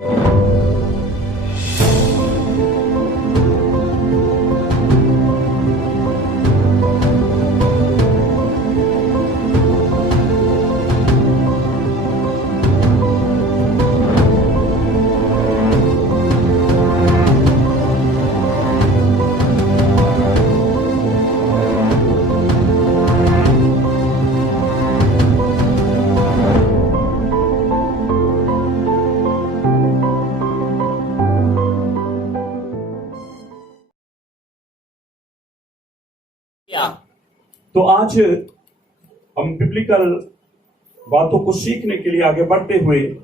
तो आज हम बिब्लिकल बातों को सीखने के लिए आगे बढ़ते हुए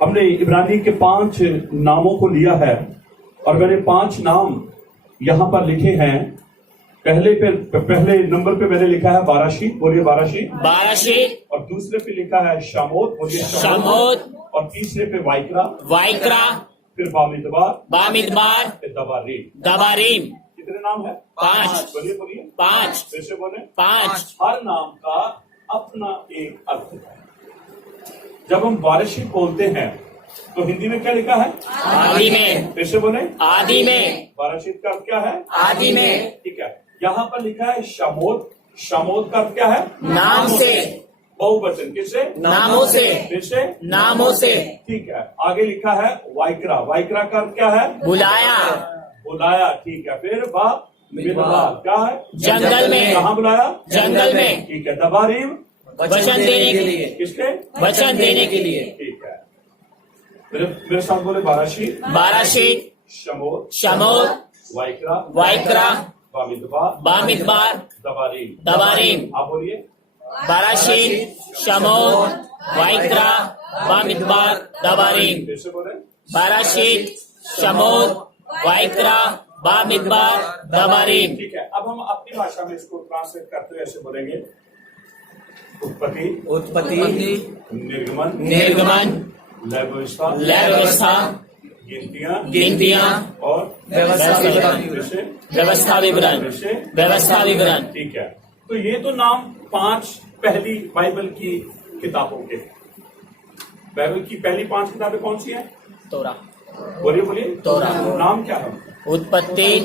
हमने इब्रानी के 5 नामों को लिया है और मैंने 5 नाम यहां पर लिखे हैं। पहले नंबर पे मैंने लिखा है बाराशी, बोलिए बाराशी। और दूसरे पे लिखा है शामोत, बोलिए शामोत। और तीसरे पे वाइक्रा। फिर बामिदबार, फिर दबारीम। कितने नाम है? 5। बोलिए 5। फिर से बोले 5। हर नाम का अपना एक अर्थ है। जब हम बारिशी बोलते हैं तो हिंदी में क्या लिखा है? आदि में। फिर से बोले आदि में। बारिशी का अर्थ क्या है? आदि में। ठीक है। यहाँ पर लिखा है शामोत। शामोत का अर्थ क्या है? नाम से। बहुवचन किससे? नामों से। फिर से नामों से। ठीक है। आगे लिखा है वाइक्रा। वाइक्रा का अर्थ क्या है? बुलाया। ठीक है। फिर मिदबार क्या है? जंगल में। कहाँ बुलाया? जंगल में। ठीक है। दबारीम वचन देने के लिए। किसके? वचन देने के लिए। ठीक है। मेरे साथ बोले बाराशी, शमोत, वाइक्रा, बामिदबार, दबारीम। आप बोलिए बाराशी, शमोत, वाइक्रा, बामिदबार, दबारीम। फिर से बोले बाराशी, शमोत, वाइक्रा, बामिदबार, दबारीम। ठीक है। अब हम अपनी भाषा में इसको ट्रांसलेट करते हुए ऐसे बोलेंगे उत्पत्ति, निर्गमन, लय व्यवस्था, गिनतियां और व्यवस्था विवरण। ठीक है। तो ये तो नाम 5 पहली बाइबल की किताबों के। बाइबल की पहली 5 किताबें कौन सी हैं? तोरा। बोलिए तोरा। नाम क्या है? उत्पत्ति,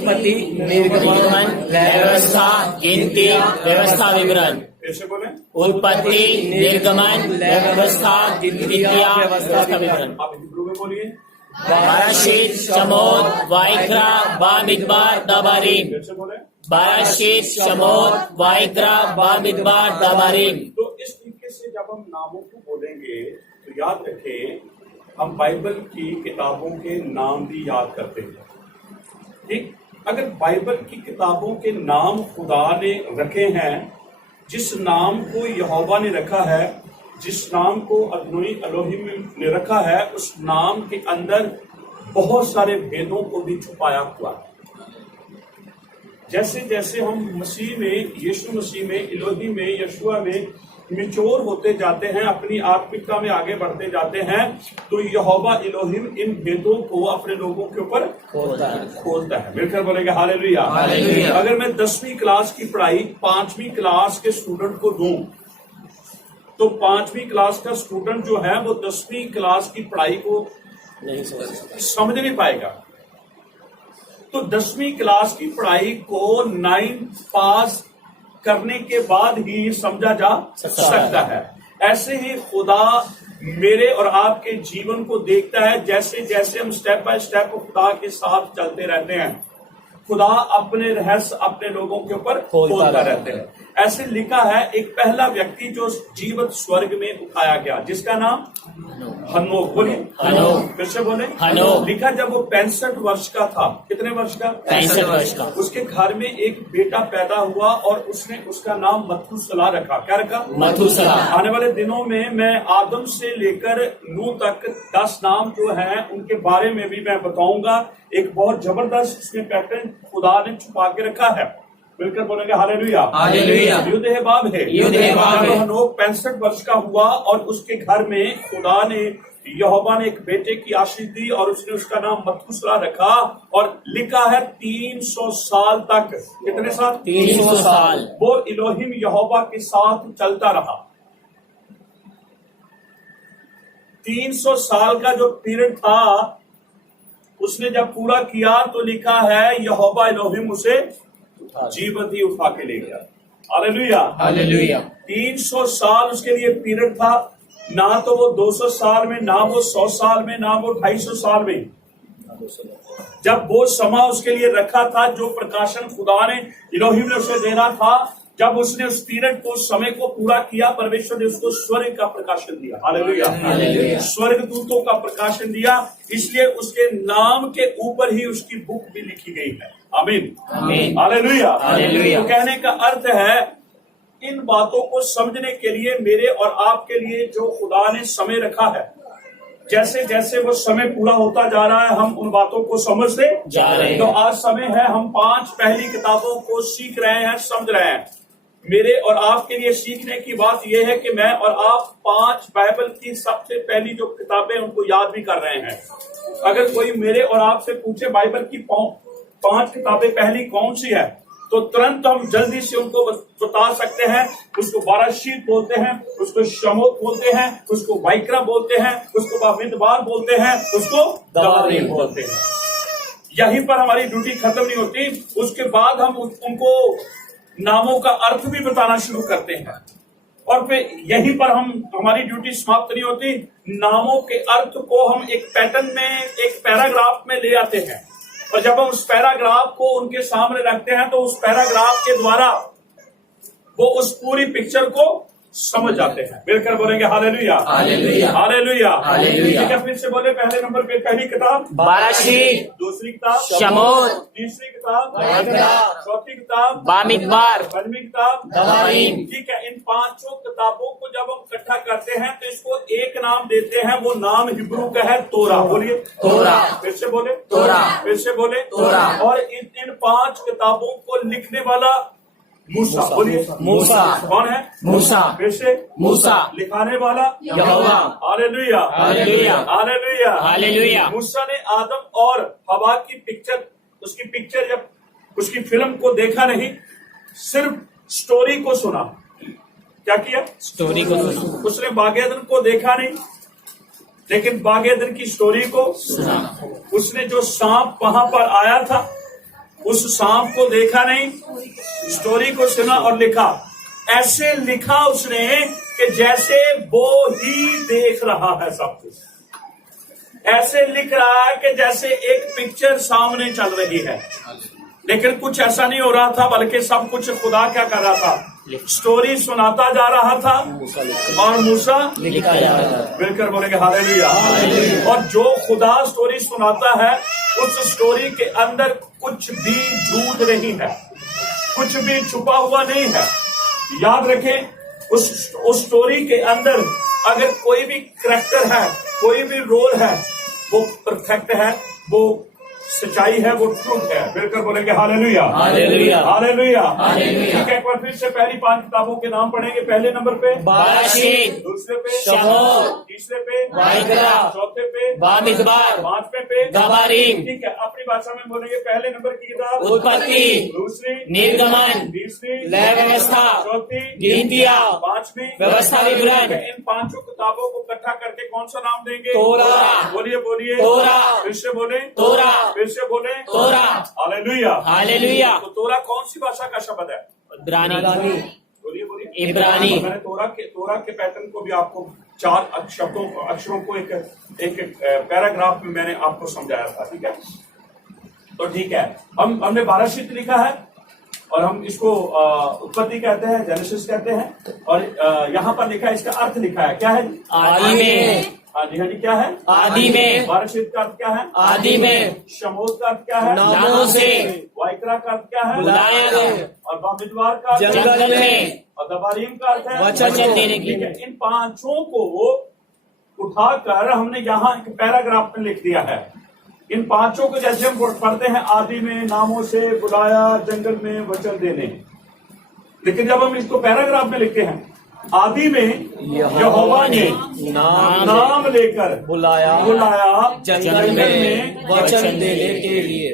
निर्गमन, व्यवस्था, गिनती, व्यवस्था विवरण। ऐसे बोले उत्पत्ति, निर्गमन, व्यवस्था, गिनतियां, व्यवस्था विवरण। आप हिब्रू में बोलिए बाराशीत, शमोत, वाइक्रा, बामिदबार, दबारीम। ऐसे बोले बाराशीत, शमोत, वाइक्रा, बामिदबार, दबारीम। तो इस तरीके से जब हम नामों को बोलेंगे तो याद रखें हम बाइबल की किताबों के नाम भी याद करते हैं। ठीक। अगर बाइबल की किताबों के नाम खुदा ने रखे हैं, जिस नाम को यहोवा ने रखा है, जिस नाम को अदोनी एलोहिम ने रखा है, उस नाम के अंदर बहुत सारे भेदों को भी छुपाया हुआ है। जैसे जैसे हम मसीह में, यीशु मसीह में, इलोही में, यशुआ में मिचोर होते जाते हैं, अपनी आत्मिकता में आगे बढ़ते जाते हैं, तो यहोवा इलोहिम इन भेदों को अपने लोगों के ऊपर खोलता है। मिलकर बोलेंगे हालेलुया। अगर मैं 10वीं क्लास की पढ़ाई 5वीं क्लास के स्टूडेंट को दूं, तो 5वीं क्लास का स्टूडेंट जो है वो 10वीं क्लास की पढ़ाई को नहीं समझ नहीं पाएगा। तो 10वीं क्लास की पढ़ाई को 9 पास करने के बाद ही समझा जा सकता है। ऐसे ही खुदा मेरे और आपके जीवन को देखता है। जैसे जैसे हम स्टेप बाय स्टेप खुदा के साथ चलते रहते हैं, खुदा अपने रहस्य अपने लोगों के ऊपर खोलता रहते हैं। ऐसे लिखा है एक पहला व्यक्ति जो जीवित स्वर्ग में उठाया गया, जिसका नाम हनोक। बोलिए हनोक। फिर से बोले हनोक। लिखा जब वो 65 वर्ष का था। कितने वर्ष का? 65 वर्ष का। उसके घर में एक बेटा पैदा हुआ और उसने उसका नाम मथुसला रखा। क्या रखा? मथुसला। आने वाले दिनों में मैं आदम से लेकर नूह तक 10 नाम जो हैं उनके बारे में भी मैं बताऊंगा। एक बहुत जबरदस्त इसमें पैटर्न खुदा ने छुपा के रखा है। मिलकर बोलेंगे हालेलुया। युद्धेबाब है। हनोक 65 वर्ष का हुआ और उसके घर में खुदा ने, यहोवा ने एक बेटे की आशीष दी और उसने उसका नाम मथुसला रखा। और लिखा है 300 साल तक। कितने साल? 300 साल वो इलोहिम यहोवा के साथ चलता रहा। 300 साल का जो पीरियड था उसने जब पूरा किया तो लिखा है यहोवा एलोहिम उसे जीवत ही उठा के ले गया। Hallelujah hallelujah. 300 साल उसके लिए पीरियड था। ना तो वो 200 साल में, ना वो 100 साल में, ना वो 250 साल में। जब वो समा उसके लिए रखा था, जो प्रकाशन खुदा ने इलोहिम ने उसे देना था, जब उसने उस पीरियड को, समय को पूरा किया, परमेश्वर ने उसको स्वर्ग का प्रकाशन दिया। हालेलुया। स्वर्ग दूतों का प्रकाशन दिया, इसलिए उसके नाम के ऊपर ही उसकी बुक भी लिखी गई है। आमीन। हालेलुया। तो कहने का अर्थ है, इन बातों को समझने के लिए मेरे और आपके लिए जो खुदा ने समय रखा है, जैसे जैसे वो समय पूरा होता जा रहा है, हम उन बातों को समझते जा रहे हैं। तो आज समय है, हम 5 पहली किताबों को सीख रहे हैं, समझ रहे हैं। मेरे और आपके लिए सीखने की बात यह है कि मैं और आप 5 बाइबल की सबसे पहली जो किताबें उनको याद भी कर रहे हैं। अगर कोई मेरे और आपसे पूछे बाइबल की 5 किताबें पहली कौन सी है, तो तुरंत हम जल्दी से उनको बता सकते हैं। उसको बाराशीत बोलते हैं, उसको शमोत बोलते हैं, उसको वाइक्रा बोलते हैं, उसको बामिदबार बोलते हैं, उसको दबारीम बोलते हैं। यहीं पर हमारी ड्यूटी खत्म नहीं होती, उसके बाद हम उनको नामों का अर्थ भी बताना शुरू करते हैं, और फिर यहीं पर हमारी ड्यूटी समाप्त नहीं होती। नामों के अर्थ को हम एक पैटर्न में, एक पैराग्राफ में ले आते हैं, और जब हम उस पैराग्राफ को उनके सामने रखते हैं तो उस पैराग्राफ के द्वारा वो उस पूरी पिक्चर को समझ जाते हैं। मिलकर बोलेंगे हालेलुया हालेलुया हालेलुया हालेलुया। ठीक है, फिर से बोले। पहले नंबर पे पहली किताब बाराशीत, दूसरी किताब शमोत, तीसरी किताब वाइक्रा, चौथी किताब बामिदबार, पंचवी किताब दबारीम। ठीक है, इन 5 किताबों को जब हम इकट्ठा करते हैं तो इसको एक नाम देते हैं। वो नाम हिब्रू का है तोरा। बोलिए तोरा। फिर से बोले तोरा। फिर से बोले तोरा। और इन 5 किताबों को लिखने वाला मूसा। बोलिए मूसा। कौन है? मूसा। फिर से मूसा। लिखाने वाला Yahowa. Hallelujah hallelujah hallelujah hallelujah. Musa ने आदम और हवा की पिक्चर, उसकी पिक्चर, जब उसकी फिल्म को देखा नहीं, सिर्फ स्टोरी को सुना। क्या किया? स्टोरी को सुना। उसने बागेदन को देखा नहीं, लेकिन बागेदन की स्टोरी को सुना। उसने जो सांप वहां पर आया था, उस सांप को देखा नहीं, स्टोरी को सुना और लिखा। ऐसे लिखा उसने कि जैसे वो ही देख रहा है सब कुछ। ऐसे लिख रहा है कि जैसे एक पिक्चर सामने चल रही है, लेकिन कुछ ऐसा नहीं हो रहा था, बल्कि सब कुछ खुदा क्या कर रहा था? स्टोरी सुनाता जा रहा था और मूसा लिखा जा रहा है। मिलकर बोलेंगे हालेलुया। और जो खुदा स्टोरी सुनाता है, उस स्टोरी के अंदर कुछ भी झूठ नहीं है, कुछ भी छुपा हुआ नहीं है। याद रखें, उस स्टोरी के अंदर अगर कोई भी करैक्टर है, कोई भी रोल है, वो परफेक्ट है, वो सच्चाई है, वो ट्रूथ है। मिलकर बोलेंगे हालेलुया हालेलुया हालेलुया। हालेलुया। ठीक है, एक बार फिर से पहली 5 किताबों के नाम पढ़ेंगे। पहले नंबर पे बाराशीत, दूसरे पे शमोत, तीसरे पे वाइक्रा, चौथे पे बामिदबार, 5वें पे दबारीम। ठीक है, अपनी भाषा में बोलेंगे। पहले नंबर की किताब उत्पत्ति, दूसरी निर्गमन, तीसरी लय व्यवस्था, चौथी गिनतियाँ, 5वीं व्यवस्था विवरण। इन 5 किताबों को इकट्ठा करके कौन सा नाम देंगे? तोरा। बोलिए बोलिए तोरा। फिर से बोले तोरा। फिर से बोले तोरा। Hallelujah hallelujah. तो तोरा कौन सी भाषा का शब्द है? इब्रानी, बोलिए बोलिए इब्रानी। मैंने तोरा के पैटर्न को भी आपको 4 अक्षरों को एक पैराग्राफ में मैंने आपको समझाया था। ठीक है, तो ठीक है, हमने बाराशीत लिखा है और हम इसको उत्पत्ति कहते हैं, जेनेसिस कहते हैं, और यहाँ पर लिखा है, इसका अर्थ लिखा है। क्या है? आदि में। हाँ जी, क्या है? आदि में। बाराशीत का अर्थ क्या है? आदि में। शमोत का अर्थ क्या है? नामों से। वाइक्रा का अर्थ क्या है? बुलाया गया। और बामिदबार का अर्थ जंगल में। और दबारीम का अर्थ है वचन देने की। ठीक है, इन 5 को उठाकर हमने यहाँ एक पैराग्राफ में लिख दिया है। इन 5 को जैसे हम पढ़ते हैं, आदि में, नामों से, बुलाया, जंगल में, वचन देने। लेकिन जब हम इसको पैराग्राफ में लिखते हैं, आदि में यहोवा ने नाम लेकर बुलाया जंगल में वचन देने के लिए।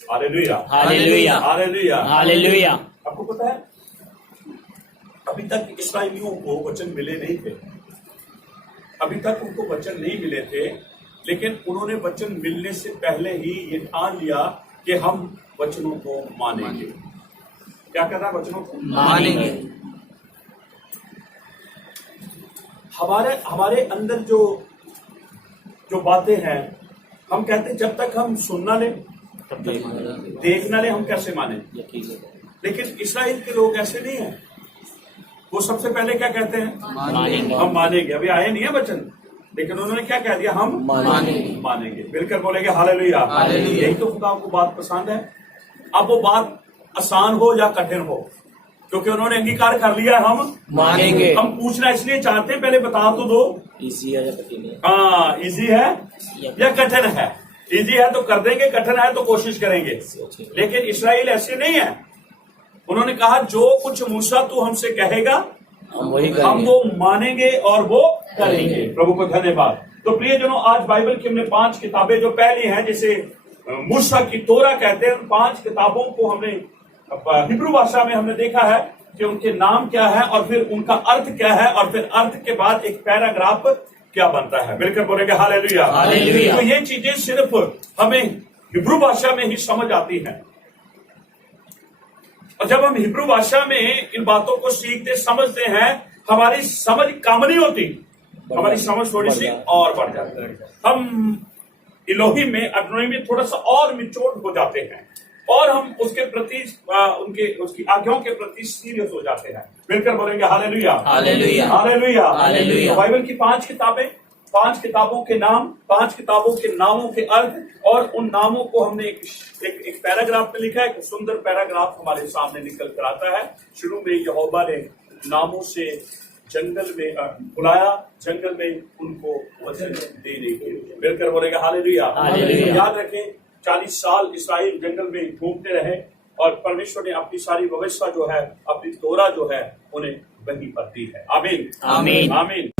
Hallelujah hallelujah hallelujah hallelujah. आपको पता है, अभी तक इस्राएलियों को वचन मिले नहीं थे। अभी तक उनको वचन नहीं मिले थे, लेकिन उन्होंने वचन मिलने से पहले ही ये ठान लिया कि हम वचनों को मानेंगे। क्या कहना है? वचनों को मानेंगे। हमारे अंदर जो बातें हैं, हम कहते हैं जब तक हम सुन ना ले, देख ना ले, हम कैसे माने? लेकिन इस्राएल के लोग ऐसे नहीं हैं। वो सबसे पहले क्या कहते हैं? मानेंगे। हम मानेंगे। अभी आए नहीं है वचन, लेकिन उन्होंने क्या कह दिया? हम मानेंगे। मिलकर बोलेंगे हालेलुया। यही तो खुदा को बात पसंद है। अब वो बात आसान हो या कठिन हो, क्योंकि उन्होंने अंगीकार कर लिया है, हम मानेंगे। हम पूछना इसलिए चाहते हैं, पहले बता तो दो। इजी है या कठिन है? हाँ, इजी है या कठिन है? इजी है तो कर देंगे, कठिन है तो कोशिश करेंगे। लेकिन इस्राएल ऐसे नहीं है। उन्होंने कहा जो कुछ मूसा तू हमसे कहेगा हम वो मानेंगे और वो करेंगे। प्रभु को धन्यवाद। तो प्रियजनों, आज बाइबल की हमने 5 किताबें जो पहली हैं, जिसे मूसा की तोरा कहते हैं, 5 किताबों को हमने हिब्रू भाषा में हमने देखा है कि उनके नाम क्या है और फिर उनका अर्थ क्या है, और फिर अर्थ के बाद एक पैराग्राफ क्या बनता है। मिलकर बोलेंगे हालेलुया। तो ये चीजें सिर्फ हमें हिब्रू भाषा में ही समझ आती हैं, और जब हम हिब्रू भाषा में इन बातों को सीखते समझते हैं, हमारी समझ कम नहीं होती, हमारी समझ थोड़ी सी और बढ़ जाती है। हम इलोही में, अडोनी में थोड़ा सा और मिचोट हो जाते हैं, और हम उसके प्रति उसकी आज्ञाओं के प्रति सीरियस हो जाते हैं। मिलकर बोलेंगे hallelujah. Hallelujah. Hallelujah. Hallelujah. Bible की 5 किताबें, 5 किताबों के नाम, 5 किताबों के नामों के अर्थ, और उन नामों को हमने एक पैराग्राफ में लिखा है। एक सुंदर पैराग्राफ हमारे सामने निकल कर आता है। शुरू में यहोवा ने नामों से जंगल में बुलाया, जंगल में उनको वचन देने के लिए। मिलकर बोलेगा हालेलुया। याद रखें, 40 साल इस्राएल जंगल में घूमते रहे, और परमेश्वर ने अपनी सारी व्यवस्था जो है, अपनी तोरा जो है, उन्हें वहीं पर दी है। आमीन। आमीन। आमीन।